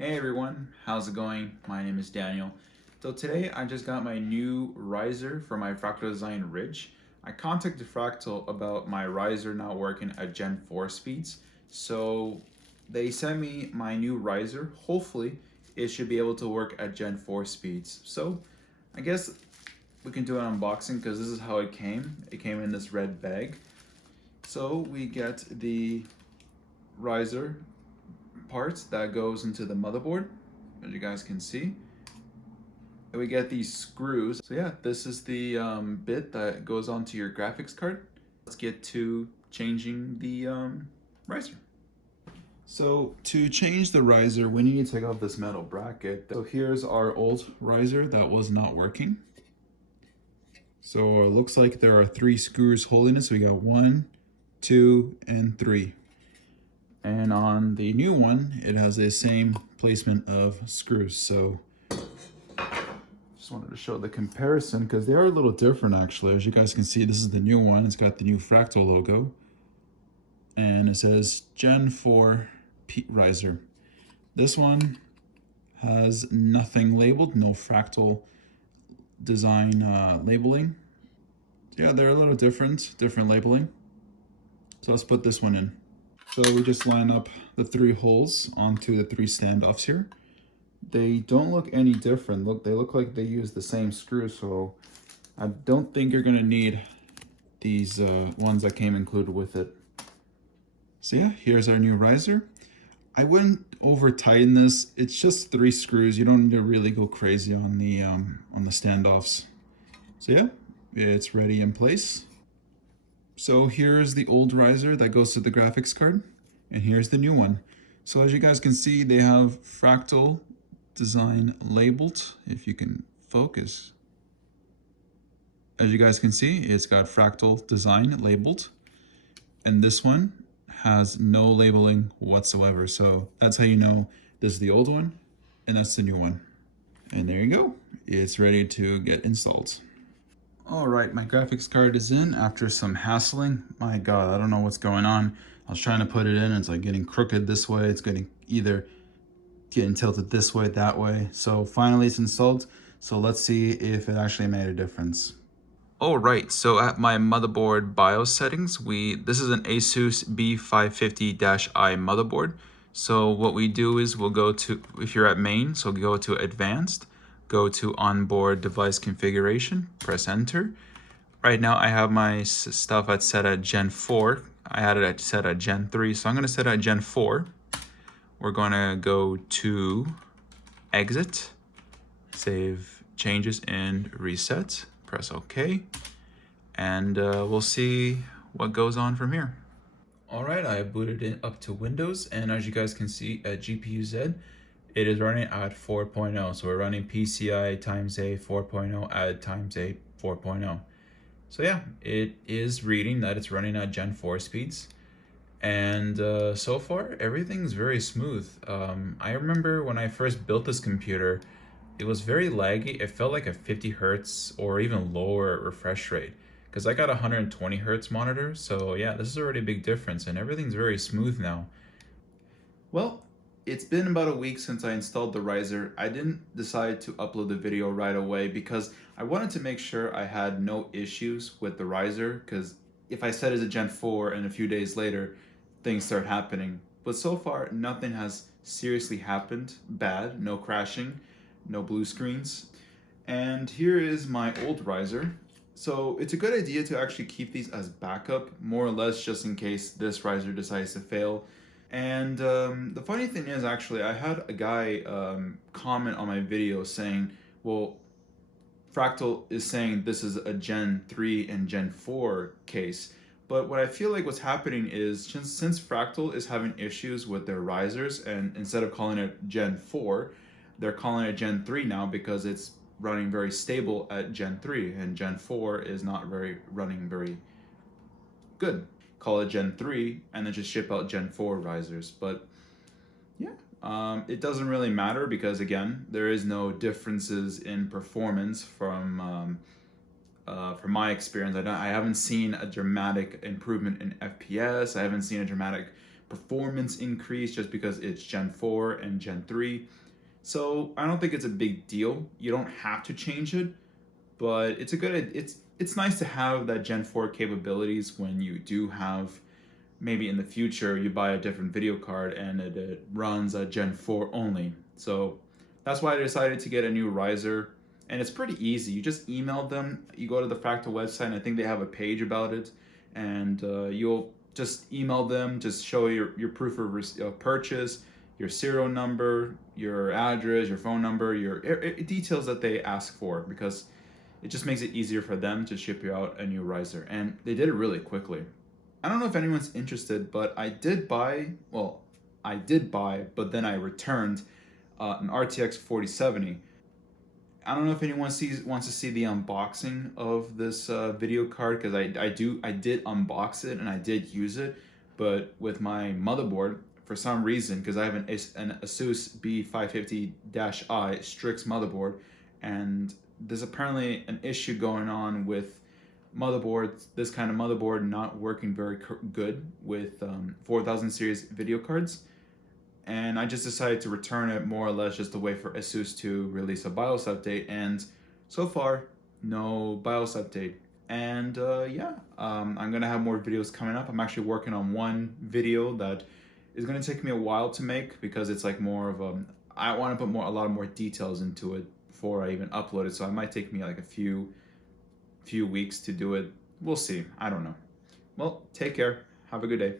Hey everyone, how's it going? My name is Daniel. So today I just got my new riser for my Fractal Design Ridge. I contacted Fractal about my riser not working at Gen 4 speeds. So they sent me my new riser. Hopefully it should be able to work at Gen 4 speeds. So I guess we can do an unboxing because this is how it came. It came in this red bag. So we get the riser parts that goes into the motherboard, as you guys can see. And we get these screws. So yeah, this is the bit that goes onto your graphics card. Let's get to changing the riser. So to change the riser, we need to take off this metal bracket. So here's our old riser that was not working. So it looks like there are 3 screws holding it. So we got 1, 2, and 3. And on the new one, it has the same placement of screws. So just wanted to show the comparison because they are a little different actually. As you guys can see, this is the new one. It's got the new Fractal logo. And it says Gen 4 riser. This one has nothing labeled, no Fractal Design labeling. Yeah, they're a little different labeling. So let's put this one in. So we just line up the 3 holes onto the 3 standoffs here. They don't look any different. Look, they look like they use the same screw, so I don't think you're gonna need these ones that came included with it. So yeah, here's our new riser. I wouldn't over tighten this. It's just 3 screws. You don't need to really go crazy on the standoffs. So yeah, it's ready in place. So here's the old riser that goes to the graphics card, and here's the new one. So as you guys can see, they have Fractal Design labeled, if you can focus. As you guys can see, it's got Fractal Design labeled, and this one has no labeling whatsoever. So that's how you know this is the old one, and that's the new one. And there you go, it's ready to get installed. All right, my graphics card is in after some hassling. My God, I don't know what's going on. I was trying to put it in, it's like getting crooked this way. It's getting tilted this way, that way. So finally it's installed. So let's see if it actually made a difference. All right, so at my motherboard BIOS settings, this is an Asus B550-i motherboard. So what we do is we'll go to, if you're at main, so go to advanced, go to onboard device configuration, press enter. Right now I have my stuff set at Gen 4. I had it set at Gen 3, so I'm gonna set it at Gen 4. We're gonna go to exit, save changes and reset, press OK, and we'll see what goes on from here. All right, I booted it up to Windows, and as you guys can see at GPU-Z, it is running at 4.0. So we're running PCIe times A 4.0 add times A 4.0. So yeah, it is reading that it's running at Gen 4 speeds. And so far, everything's very smooth. I remember when I first built this computer, it was very laggy. It felt like a 50 hertz or even lower refresh rate because I got a 120 hertz monitor. So yeah, this is already a big difference and everything's very smooth now. Well, it's been about a week since I installed the riser. I didn't decide to upload the video right away because I wanted to make sure I had no issues with the riser, because if I set it as a Gen 4 and a few days later things start happening. But so far nothing has seriously happened bad, no crashing, no blue screens. And here is my old riser. So it's a good idea to actually keep these as backup, more or less just in case this riser decides to fail. And the funny thing is, actually, I had a guy comment on my video saying, well, Fractal is saying this is a Gen 3 and Gen 4 case. But what I feel like what's happening is, since Fractal is having issues with their risers, and instead of calling it Gen 4, they're calling it Gen 3 now because it's running very stable at Gen 3, and Gen 4 is not running very good. Call it Gen 3 and then just ship out Gen 4 risers. But yeah, it doesn't really matter because, again, there is no differences in performance from my experience. I haven't seen a dramatic improvement in FPS. I haven't seen a dramatic performance increase just because it's Gen 4 and Gen 3. So I don't think it's a big deal. You don't have to change it, but it's nice to have that Gen 4 capabilities when you do have, maybe in the future you buy a different video card and it runs a Gen 4 only. So that's why I decided to get a new riser, and it's pretty easy. You just email them, you go to the Fractal website, and I think they have a page about it, and you'll just email them, just show your proof of purchase, your serial number, your address, your phone number, your details that they ask for, because it just makes it easier for them to ship you out a new riser. And they did it really quickly. I don't know if anyone's interested, but I did buy, but then I returned an RTX 4070. I don't know if anyone wants to see the unboxing of this video card, because I did unbox it and I did use it, but with my motherboard, for some reason, because I have an Asus B550-i Strix motherboard, and there's apparently an issue going on with motherboards, this kind of motherboard not working very good with 4000 series video cards. And I just decided to return it, more or less just to wait for Asus to release a BIOS update, and so far, no BIOS update. And I'm gonna have more videos coming up. I'm actually working on one video that is gonna take me a while to make, because it's like more of I want to put a lot more details into it before I even upload it, so it might take me like a few weeks to do it. We'll see, I don't know. Well, take care, have a good day.